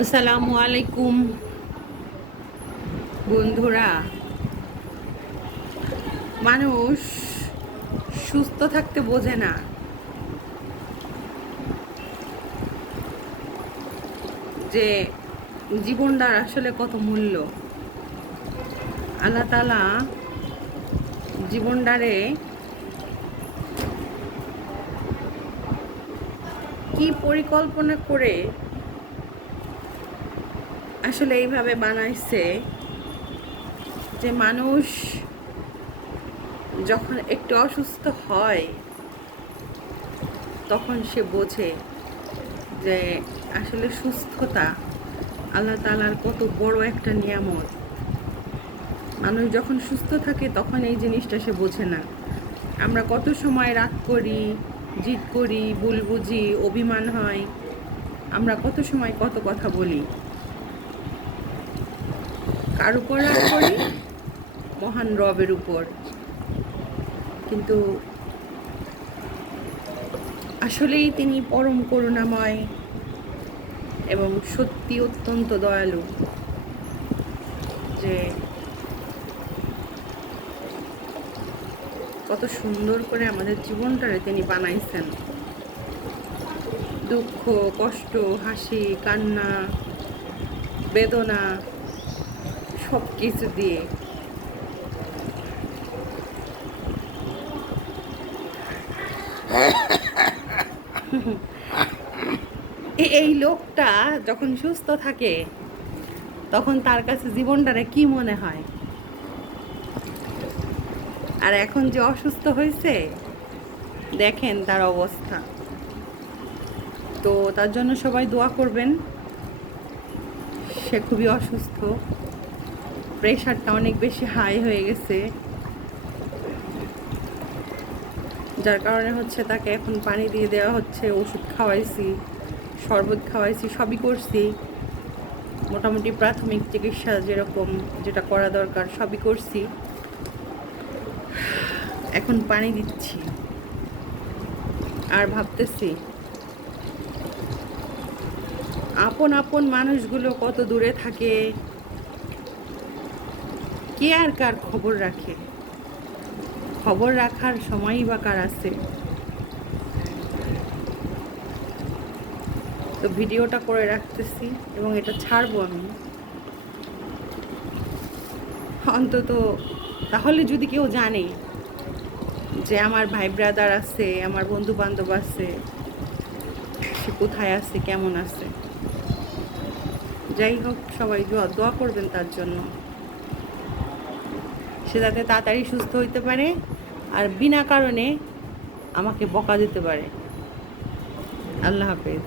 আসসালামু আলাইকুম বন্ধুরা। মানুষ সুস্থ থাকতে বোঝে না যে জীবনটার আসলে কত মূল্য। আল্লাহ তাআলা জীবনটারে কি পরিকল্পনা করে আসলে এইভাবে বানাইছে যে মানুষ যখন একটু অসুস্থ হয় তখন সে বোঝে যে আসলে সুস্থতা আল্লাহ তাআলার কত বড় একটা নিয়ামত। মানুষ যখন সুস্থ থাকে তখন এই জিনিসটা সে বোঝে না। আমরা কত সময় রাগ করি, জিদ করি, ভুল বুঝি, অভিমান হয়, আমরা কত সময় কত কথা বলি, কার উপর রাগ করি? মহান রবের উপর। কিন্তু আসলেই তিনি পরম করুণাময় এবং সত্যি অত্যন্ত দয়ালু, যে কত সুন্দর করে আমাদের জীবনটারে তিনি বানাইছেন। দুঃখ, কষ্ট, হাসি, কান্না, বেদনা সব কিছু দিয়ে। এই লোকটা যখন সুস্থ থাকে তখন তার কাছে জীবনটারে কি মনে হয়, আর এখন যে অসুস্থ হয়েছে দেখেন তার অবস্থা। তো তার জন্য সবাই দোয়া করবেন। সে খুবই অসুস্থ, প্রেশারটা অনেক বেশি হাই হয়ে গেছে, যার কারণে হচ্ছে তাকে এখন পানি দিয়ে দেওয়া হচ্ছে, ওষুধ খাওয়াইছি, শরবত খাওয়াইছি, সবই করছি। মোটামুটি প্রাথমিক চিকিৎসা যেরকম যেটা করা দরকার সবই করছি। এখন পানি দিচ্ছি আর ভাবতেছি আপন আপন মানুষগুলো কত দূরে থাকে, কে আর কার খবর রাখে? খবর রাখার সময়ই বা কার আছে? তো ভিডিওটা করে রাখতেছি এবং এটা ছাড়বো আমি অন্তত, তাহলে যদি কেউ জানে যে আমার ভাই ব্রাদার আছে, আমার বন্ধু বান্ধব আছে, সে কোথায় আছে, কেমন আছে। যাই হোক, সবাই দোয়া করবেন তার জন্য, সে যাতে তাড়াতাড়ি সুস্থ হইতে পারে আর বিনা কারণে আমাকে বকা দিতে পারে। আল্লাহ হাফেজ।